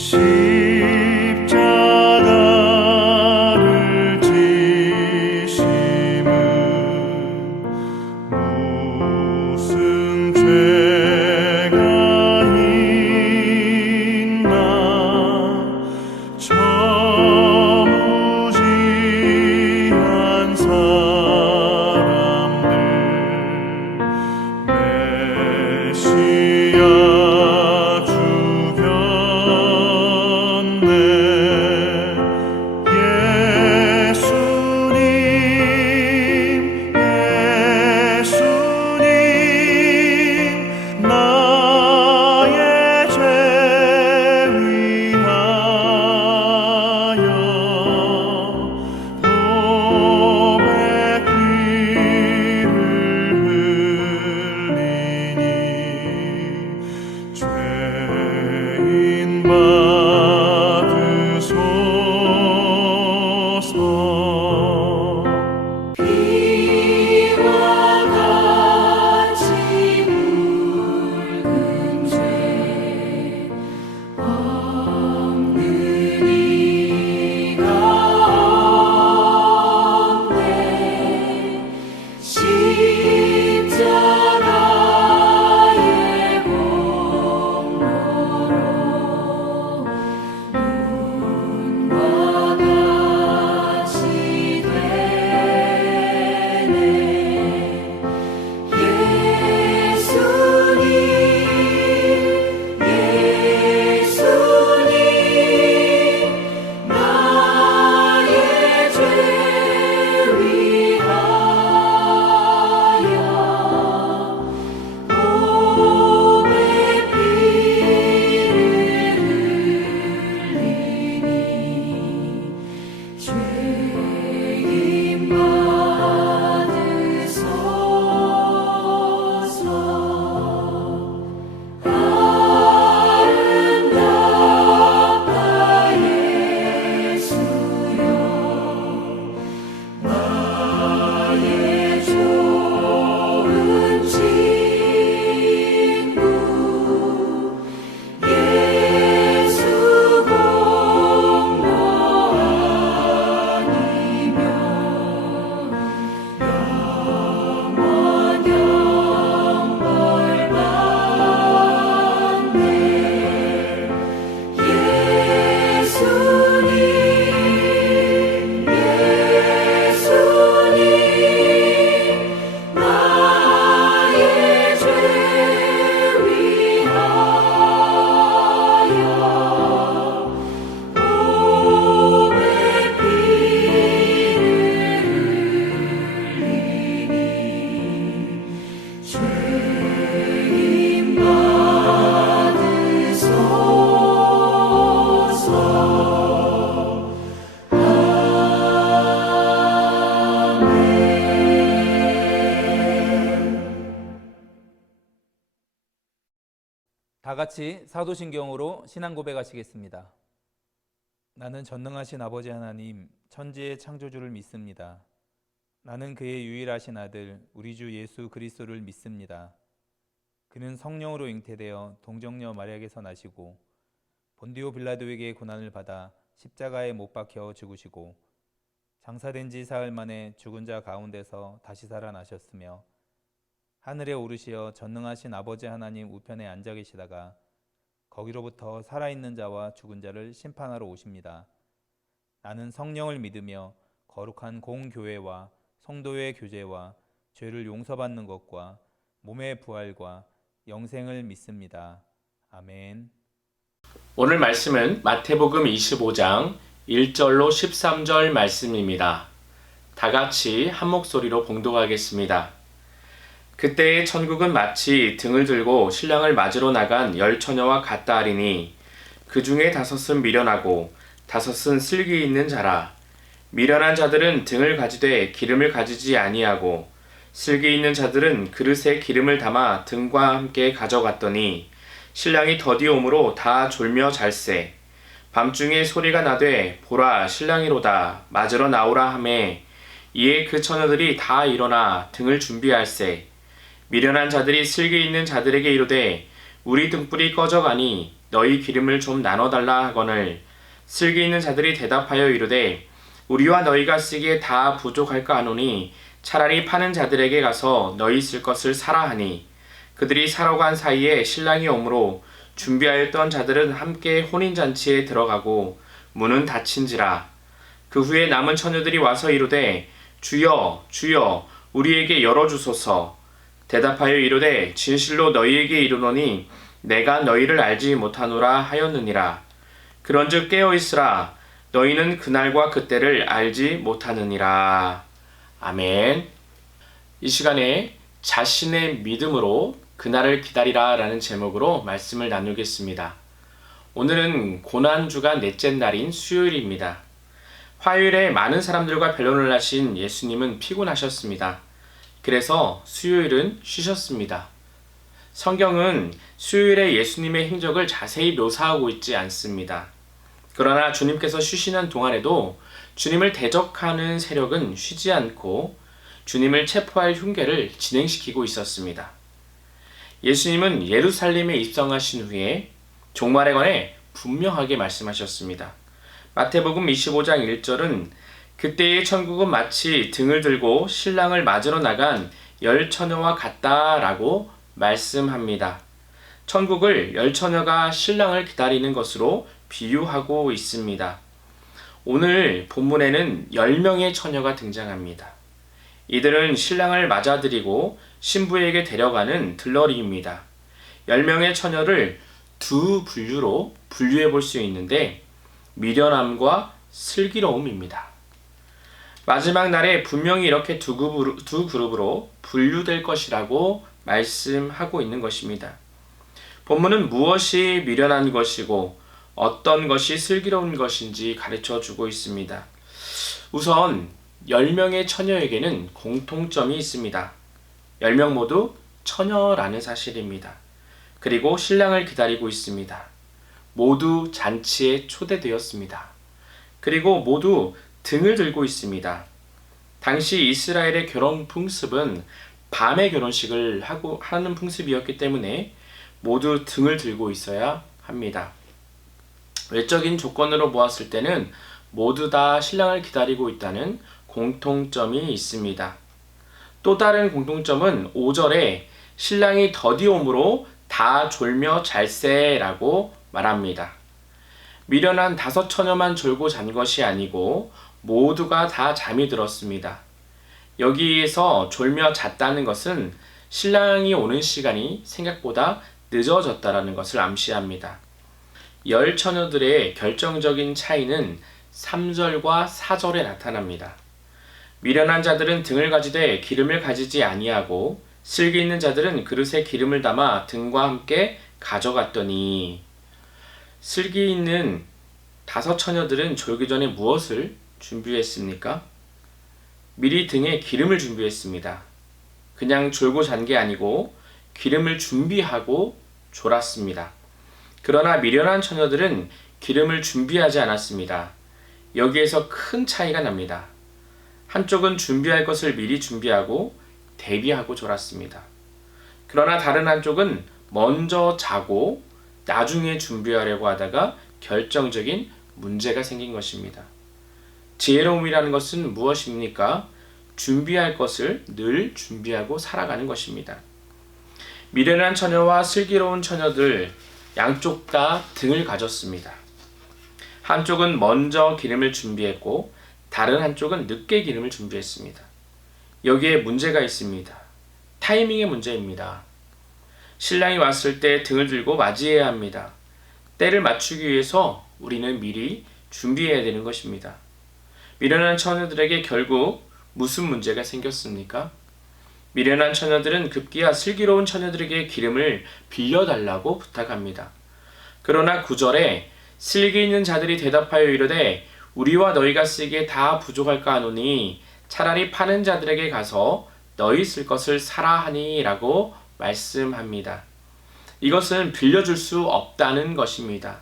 십자가를 지심은 무슨 죄가 있나 저 무지한 사람들 메시아 다 같이 사도신경으로 신앙 고백하시겠습니다. 나는 전능하신 아버지 하나님, 천지의 창조주를 믿습니다. 나는 그의 유일하신 아들, 우리 주 예수 그리스도를 믿습니다. 그는 성령으로 잉태되어 동정녀 마리아에게서 나시고 본디오 빌라도에게 고난을 받아 십자가에 못 박혀 죽으시고 장사된 지 사흘 만에 죽은 자 가운데서 다시 살아나셨으며 하늘에 오르시어 전능하신 아버지 하나님 우편에 앉아 계시다가 거기로부터 살아있는 자와 죽은 자를 심판하러 오십니다. 나는 성령을 믿으며 거룩한 공교회와 성도의 교제와 죄를 용서받는 것과 몸의 부활과 영생을 믿습니다. 아멘. 오늘 말씀은 마태복음 25장 1절로 13절 말씀입니다. 다 같이 한 목소리로 봉독하겠습니다. 그때의 천국은 마치 등을 들고 신랑을 맞으러 나간 10처녀와 같다 하리니 그 중에 5은 미련하고 5은 슬기 있는 자라. 미련한 자들은 등을 가지되 기름을 가지지 아니하고 슬기 있는 자들은 그릇에 기름을 담아 등과 함께 가져갔더니 신랑이 더디오므로 다 졸며 잘세. 밤중에 소리가 나되 보라 신랑이로다 맞으러 나오라 하매 이에 그 처녀들이 다 일어나 등을 준비할세. 미련한 자들이 슬기 있는 자들에게 이르되 우리 등불이 꺼져가니 너희 기름을 좀 나눠달라 하거늘 슬기 있는 자들이 대답하여 이르되 우리와 너희가 쓰기에 다 부족할까 하노니 차라리 파는 자들에게 가서 너희 쓸 것을 사라 하니 그들이 사러 간 사이에 신랑이 오므로 준비하였던 자들은 함께 혼인잔치에 들어가고 문은 닫힌지라. 그 후에 남은 처녀들이 와서 이르되 주여 주여 우리에게 열어주소서. 대답하여 이르되 진실로 너희에게 이르노니 내가 너희를 알지 못하노라 하였느니라. 그런즉 깨어있으라. 너희는 그날과 그때를 알지 못하느니라. 아멘. 이 시간에 자신의 믿음으로 그날을 기다리라 라는 제목으로 말씀을 나누겠습니다. 오늘은 고난주가 넷째 날인 수요일입니다. 화요일에 많은 사람들과 변론을 하신 예수님은 피곤하셨습니다. 그래서 수요일은 쉬셨습니다. 성경은 수요일에 예수님의 행적을 자세히 묘사하고 있지 않습니다. 그러나 주님께서 쉬시는 동안에도 주님을 대적하는 세력은 쉬지 않고 주님을 체포할 흉계를 진행시키고 있었습니다. 예수님은 예루살렘에 입성하신 후에 종말에 관해 분명하게 말씀하셨습니다. 마태복음 25장 1절은 그때의 천국은 마치 등을 들고 신랑을 맞으러 나간 열 처녀와 같다라고 말씀합니다. 천국을 열 처녀가 신랑을 기다리는 것으로 비유하고 있습니다. 오늘 본문에는 10명의 처녀가 등장합니다. 이들은 신랑을 맞아들이고 신부에게 데려가는 들러리입니다. 10명의 처녀를 두 분류로 분류해 볼 수 있는데 미련함과 슬기로움입니다. 마지막 날에 분명히 이렇게 두 그룹으로 분류될 것이라고 말씀하고 있는 것입니다. 본문은 무엇이 미련한 것이고 어떤 것이 슬기로운 것인지 가르쳐 주고 있습니다. 우선 10명의 처녀에게는 공통점이 있습니다. 10명 모두 처녀라는 사실입니다. 그리고 신랑을 기다리고 있습니다. 모두 잔치에 초대되었습니다. 그리고 모두 등을 들고 있습니다. 당시 이스라엘의 결혼 풍습은 밤에 결혼식을 하는 풍습이었기 때문에 모두 등을 들고 있어야 합니다. 외적인 조건으로 보았을 때는 모두 다 신랑을 기다리고 있다는 공통점이 있습니다. 또 다른 공통점은 5절에 신랑이 더디 오므로 다 졸며 잘세라고 말합니다. 미련한 5 처녀만 졸고 잔 것이 아니고 모두가 다 잠이 들었습니다. 여기에서 졸며 잤다는 것은 신랑이 오는 시간이 생각보다 늦어졌다는 것을 암시합니다. 열 처녀들의 결정적인 차이는 3절과 4절에 나타납니다. 미련한 자들은 등을 가지되 기름을 가지지 아니하고 슬기 있는 자들은 그릇에 기름을 담아 등과 함께 가져갔더니. 슬기 있는 5 처녀들은 졸기 전에 무엇을 준비했습니까? 미리 등에 기름을 준비했습니다. 그냥 졸고 잔 게 아니고 기름을 준비하고 졸았습니다. 그러나 미련한 처녀들은 기름을 준비하지 않았습니다. 여기에서 큰 차이가 납니다. 한쪽은 준비할 것을 미리 준비하고 대비하고 졸았습니다. 그러나 다른 한쪽은 먼저 자고 나중에 준비하려고 하다가 결정적인 문제가 생긴 것입니다. 지혜로움이라는 것은 무엇입니까? 준비할 것을 늘 준비하고 살아가는 것입니다. 미련한 처녀와 슬기로운 처녀들 양쪽 다 등을 가졌습니다. 한쪽은 먼저 기름을 준비했고 다른 한쪽은 늦게 기름을 준비했습니다. 여기에 문제가 있습니다. 타이밍의 문제입니다. 신랑이 왔을 때 등을 들고 맞이해야 합니다. 때를 맞추기 위해서 우리는 미리 준비해야 되는 것입니다. 미련한 처녀들에게 결국 무슨 문제가 생겼습니까? 미련한 처녀들은 급기야 슬기로운 처녀들에게 기름을 빌려달라고 부탁합니다. 그러나 9절에 슬기 있는 자들이 대답하여 이르되 우리와 너희가 쓰기에 다 부족할까 하노니 차라리 파는 자들에게 가서 너희 쓸 것을 사라 하니 라고 말씀합니다. 이것은 빌려줄 수 없다는 것입니다.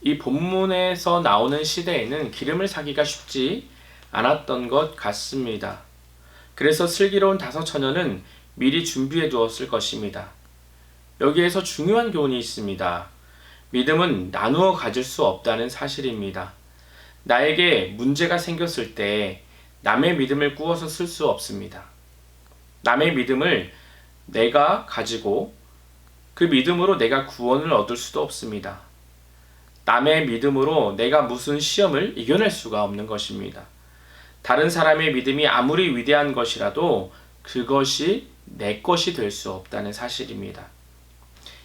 이 본문에서 나오는 시대에는 기름을 사기가 쉽지 않았던 것 같습니다. 그래서 슬기로운 5 처녀는 미리 준비해 두었을 것입니다. 여기에서 중요한 교훈이 있습니다. 믿음은 나누어 가질 수 없다는 사실입니다. 나에게 문제가 생겼을 때 남의 믿음을 꾸어서 쓸 수 없습니다. 남의 믿음을 내가 가지고 그 믿음으로 내가 구원을 얻을 수도 없습니다. 남의 믿음으로 내가 무슨 시험을 이겨낼 수가 없는 것입니다. 다른 사람의 믿음이 아무리 위대한 것이라도 그것이 내 것이 될 수 없다는 사실입니다.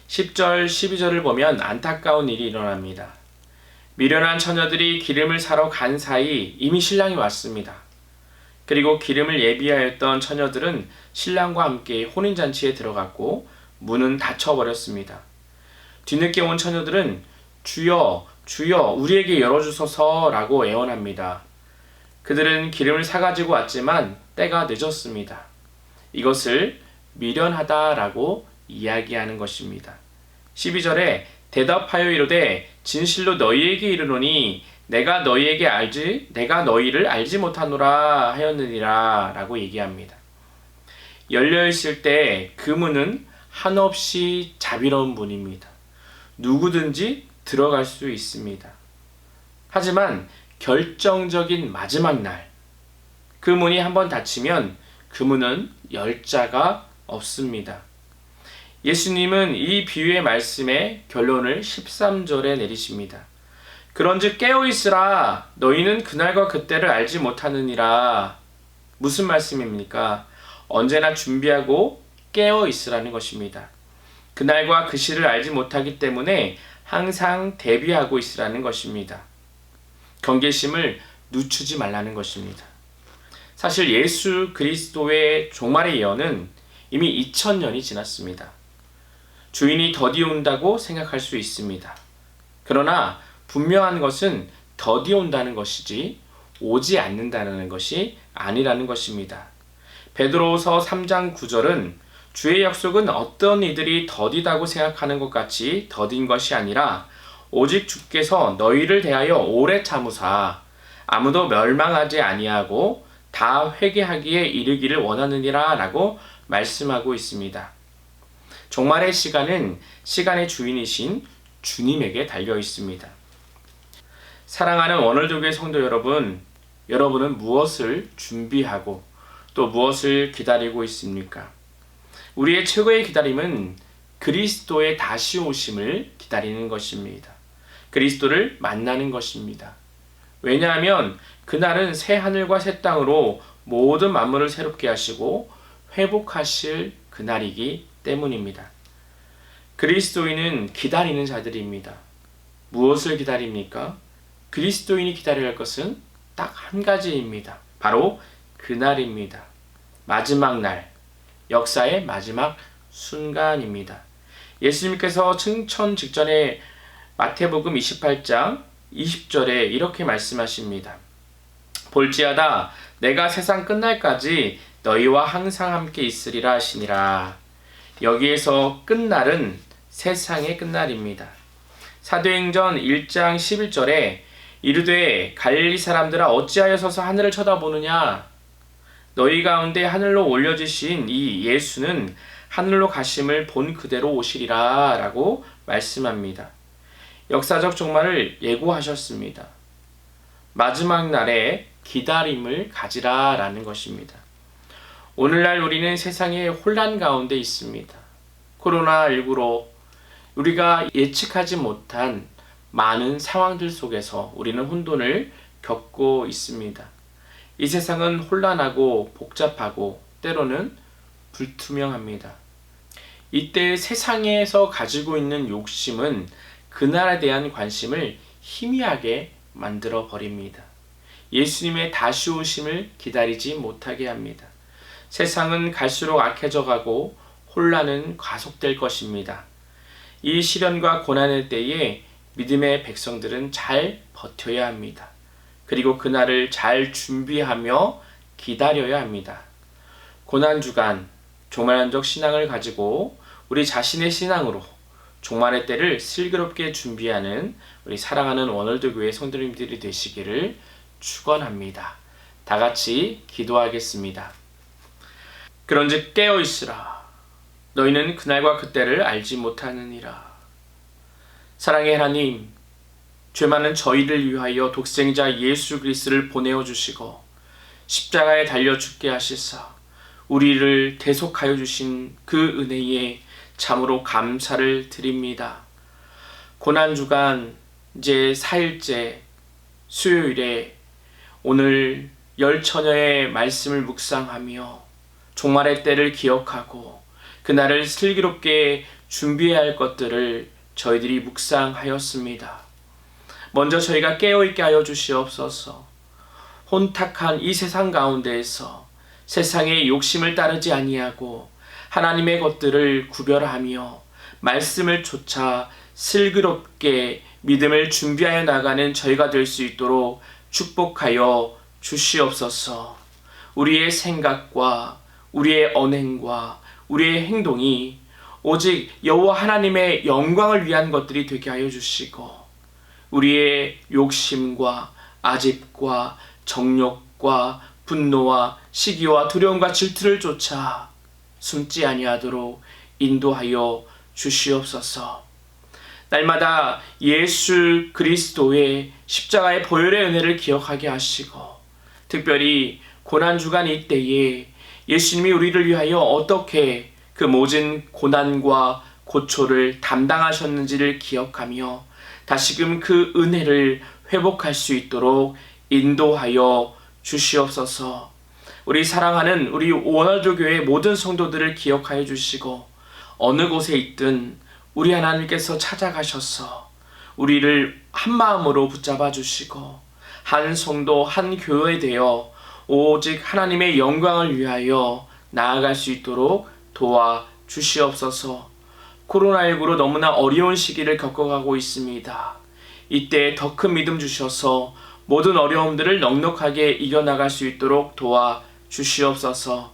10절, 12절을 보면 안타까운 일이 일어납니다. 미련한 처녀들이 기름을 사러 간 사이 이미 신랑이 왔습니다. 그리고 기름을 예비하였던 처녀들은 신랑과 함께 혼인잔치에 들어갔고 문은 닫혀버렸습니다. 뒤늦게 온 처녀들은 주여, 주여, 우리에게 열어주소서 라고 애원합니다. 그들은 기름을 사가지고 왔지만 때가 늦었습니다. 이것을 미련하다라고 이야기하는 것입니다. 12절에 대답하여 이르되 진실로 너희에게 이르노니 내가 너희를 알지 못하노라 하였느니라 라고 얘기합니다. 열려있을 때 그 문은 한없이 자비로운 문입니다. 누구든지 들어갈 수 있습니다. 하지만 결정적인 마지막 날, 그 문이 한번 닫히면 그 문은 열 자가 없습니다. 예수님은 이 비유의 말씀의 결론을 13절에 내리십니다. 그런즉 깨어있으라 너희는 그날과 그때를 알지 못하느니라. 무슨 말씀입니까? 언제나 준비하고 깨어있으라는 것입니다. 그날과 그 시를 알지 못하기 때문에 항상 대비하고 있으라는 것입니다. 경계심을 늦추지 말라는 것입니다. 사실 예수 그리스도의 종말의 예언은 이미 2000년이 지났습니다. 주인이 더디 온다고 생각할 수 있습니다. 그러나 분명한 것은 더디 온다는 것이지 오지 않는다는 것이 아니라는 것입니다. 베드로후서 3장 9절은 주의 약속은 어떤 이들이 더디다고 생각하는 것 같이 더딘 것이 아니라 오직 주께서 너희를 대하여 오래 참으사 아무도 멸망하지 아니하고 다 회개하기에 이르기를 원하느니라 라고 말씀하고 있습니다. 종말의 시간은 시간의 주인이신 주님에게 달려 있습니다. 사랑하는 원월교회 성도 여러분, 여러분은 무엇을 준비하고 또 무엇을 기다리고 있습니까? 우리의 최고의 기다림은 그리스도의 다시 오심을 기다리는 것입니다. 그리스도를 만나는 것입니다. 왜냐하면 그날은 새 하늘과 새 땅으로 모든 만물을 새롭게 하시고 회복하실 그날이기 때문입니다. 그리스도인은 기다리는 자들입니다. 무엇을 기다립니까? 그리스도인이 기다려야 할 것은 딱 한 가지입니다. 바로 그날입니다. 마지막 날, 역사의 마지막 순간입니다. 예수님께서 승천 직전에 마태복음 28장 20절에 이렇게 말씀하십니다. 볼지어다 내가 세상 끝날까지 너희와 항상 함께 있으리라 하시니라. 여기에서 끝날은 세상의 끝날입니다. 사도행전 1장 11절에 이르되 갈릴리 사람들아 어찌하여 서서 하늘을 쳐다보느냐. 너희 가운데 하늘로 올려지신 이 예수는 하늘로 가심을 본 그대로 오시리라 라고 말씀합니다. 역사적 종말을 예고하셨습니다. 마지막 날에 기다림을 가지라 라는 것입니다. 오늘날 우리는 세상의 혼란 가운데 있습니다. 코로나19로 우리가 예측하지 못한 많은 상황들 속에서 우리는 혼돈을 겪고 있습니다. 이 세상은 혼란하고 복잡하고 때로는 불투명합니다. 이때 세상에서 가지고 있는 욕심은 그날에 대한 관심을 희미하게 만들어 버립니다. 예수님의 다시 오심을 기다리지 못하게 합니다. 세상은 갈수록 악해져 가고 혼란은 가속될 것입니다. 이 시련과 고난의 때에 믿음의 백성들은 잘 버텨야 합니다. 그리고 그날을 잘 준비하며 기다려야 합니다. 고난주간, 종말론적 신앙을 가지고 우리 자신의 신앙으로 종말의 때를 슬기롭게 준비하는 우리 사랑하는 원월드교회 성도님들이 되시기를 축원합니다. 다 같이 기도하겠습니다. 그런즉 깨어있으라. 너희는 그날과 그때를 알지 못하느니라. 사랑의 하나님, 죄 많은 저희를 위하여 독생자 예수 그리스도를 보내어 주시고 십자가에 달려 죽게 하시사 우리를 대속하여 주신 그 은혜에 참으로 감사를 드립니다. 고난주간 이제 4일째 수요일에 오늘 열처녀의 말씀을 묵상하며 종말의 때를 기억하고 그날을 슬기롭게 준비해야 할 것들을 저희들이 묵상하였습니다. 먼저 저희가 깨어있게 하여 주시옵소서. 혼탁한 이 세상 가운데에서 세상의 욕심을 따르지 아니하고 하나님의 것들을 구별하며 말씀을 쫓아 슬기롭게 믿음을 준비하여 나가는 저희가 될 수 있도록 축복하여 주시옵소서. 우리의 생각과 우리의 언행과 우리의 행동이 오직 여호와 하나님의 영광을 위한 것들이 되게 하여 주시고 우리의 욕심과 아집과 정욕과 분노와 시기와 두려움과 질투를 쫓아 숨지 아니하도록 인도하여 주시옵소서. 날마다 예수 그리스도의 십자가의 보혈의 은혜를 기억하게 하시고 특별히 고난주간 이때에 예수님이 우리를 위하여 어떻게 그 모든 고난과 고초를 담당하셨는지를 기억하며 다시금 그 은혜를 회복할 수 있도록 인도하여 주시옵소서. 우리 사랑하는 우리 원월교교의 모든 성도들을 기억하여 주시고 어느 곳에 있든 우리 하나님께서 찾아가셔서 우리를 한 마음으로 붙잡아 주시고 한 성도 한 교회 되어 오직 하나님의 영광을 위하여 나아갈 수 있도록 도와 주시옵소서. 코로나19로 너무나 어려운 시기를 겪어가고 있습니다. 이때 더 큰 믿음 주셔서 모든 어려움들을 넉넉하게 이겨나갈 수 있도록 도와 주시옵소서.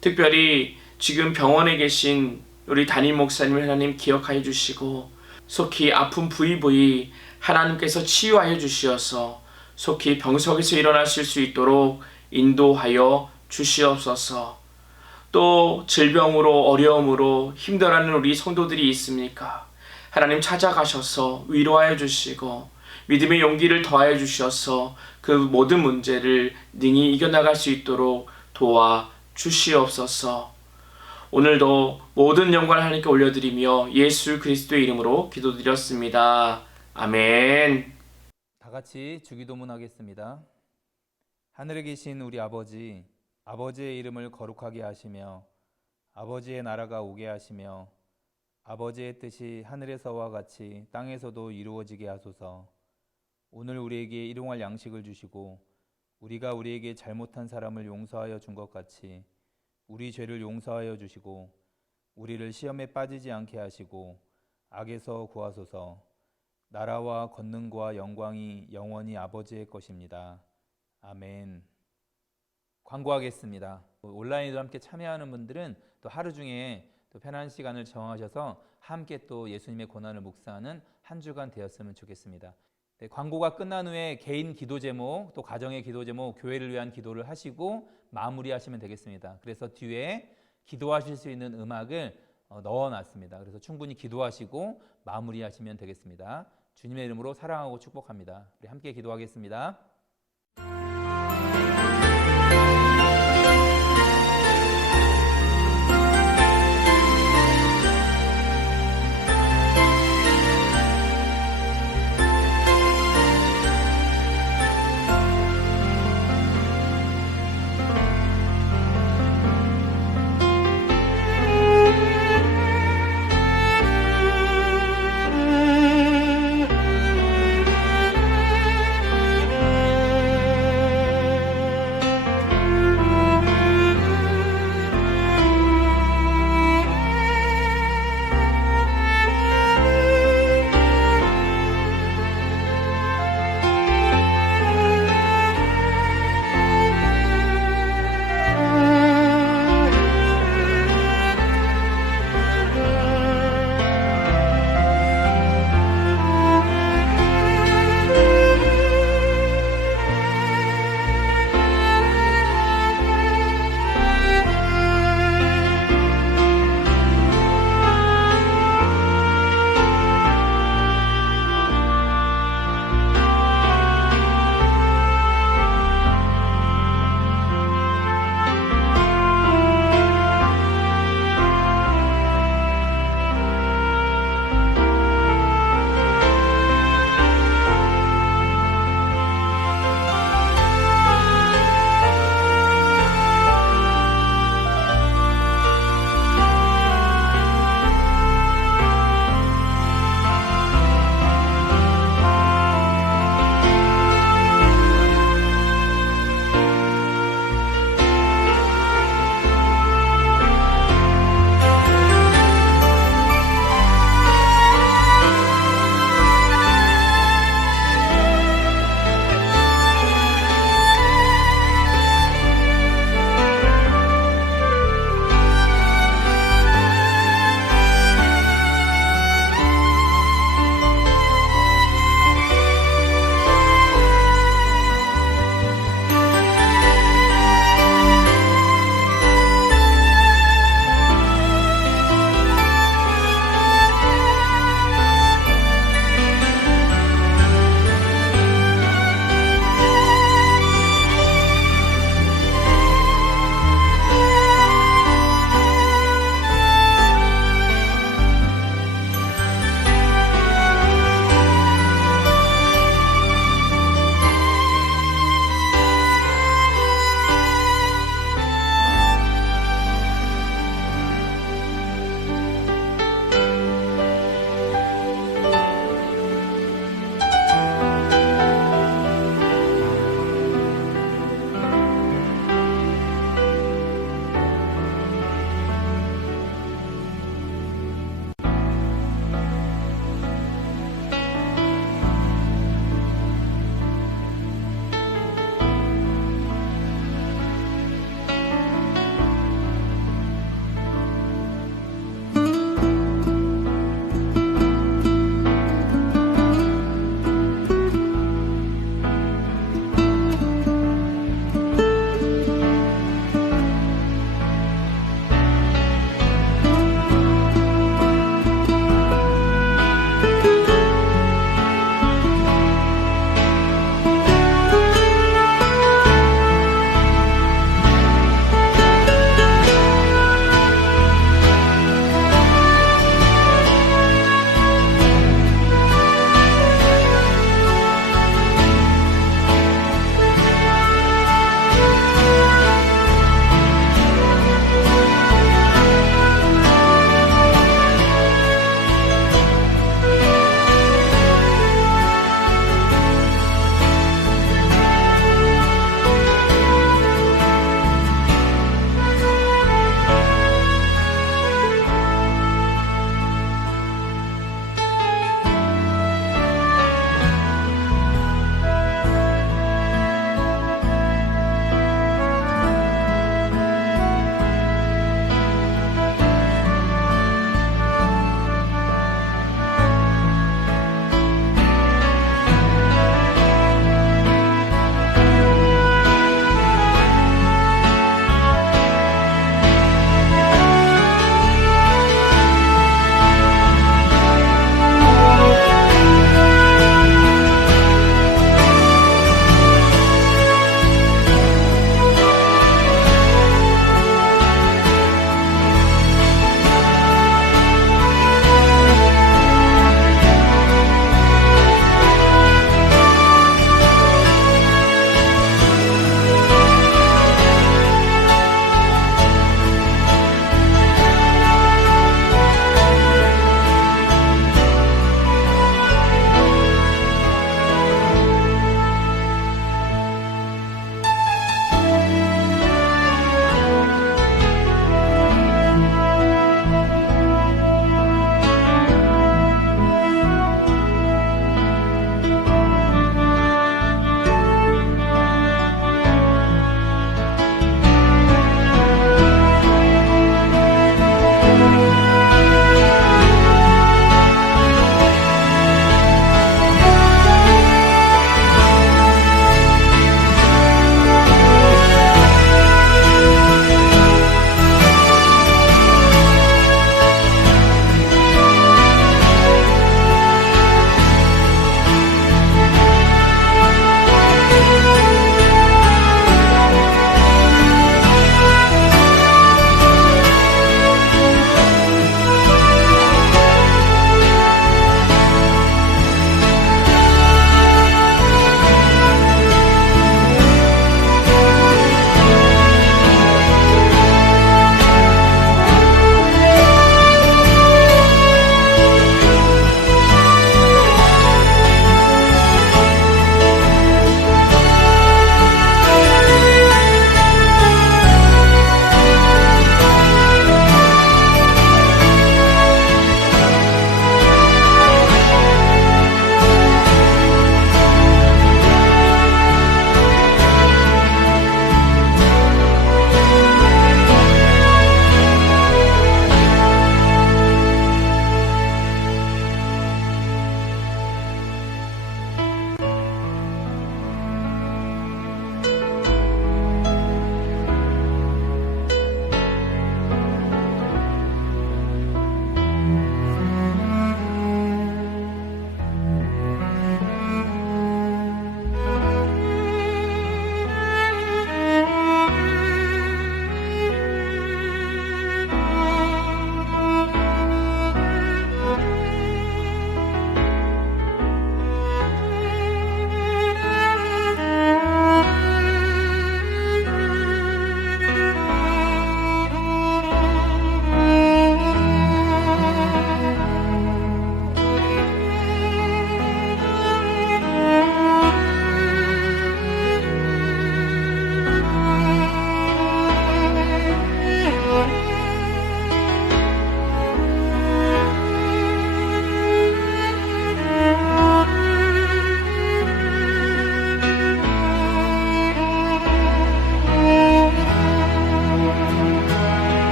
특별히 지금 병원에 계신 우리 담임 목사님 하나님 기억하여 주시고 속히 아픈 부위 하나님께서 치유하여 주시어서 속히 병석에서 일어나실 수 있도록 인도하여 주시옵소서. 또 질병으로 어려움으로 힘들어하는 우리 성도들이 있습니까? 하나님 찾아가셔서 위로하여 주시고 믿음의 용기를 더하여 주셔서 그 모든 문제를 능히 이겨나갈 수 있도록 도와 주시옵소서. 오늘도 모든 영광을 하나님께 올려드리며 예수 그리스도의 이름으로 기도드렸습니다. 아멘. 다 같이 주기도문 하겠습니다. 하늘에 계신 우리 아버지, 아버지의 이름을 거룩하게 하시며 아버지의 나라가 오게 하시며 아버지의 뜻이 하늘에서와 같이 땅에서도 이루어지게 하소서. 오늘 우리에게 일용할 양식을 주시고 우리가 우리에게 잘못한 사람을 용서하여 준 것 같이 우리 죄를 용서하여 주시고 우리를 시험에 빠지지 않게 하시고 악에서 구하소서. 나라와 권능과 영광이 영원히 아버지의 것입니다. 아멘. 광고하겠습니다. 온라인으로 함께 참여하는 분들은 또 하루 중에 또 편한 시간을 정하셔서 함께 또 예수님의 고난을 묵상하는 한 주간 되었으면 좋겠습니다. 네, 광고가 끝난 후에 개인 기도 제목, 또 가정의 기도 제목, 교회를 위한 기도를 하시고 마무리하시면 되겠습니다. 그래서 뒤에 기도하실 수 있는 음악을 넣어놨습니다. 그래서 충분히 기도하시고 마무리하시면 되겠습니다. 주님의 이름으로 사랑하고 축복합니다. 우리 함께 기도하겠습니다.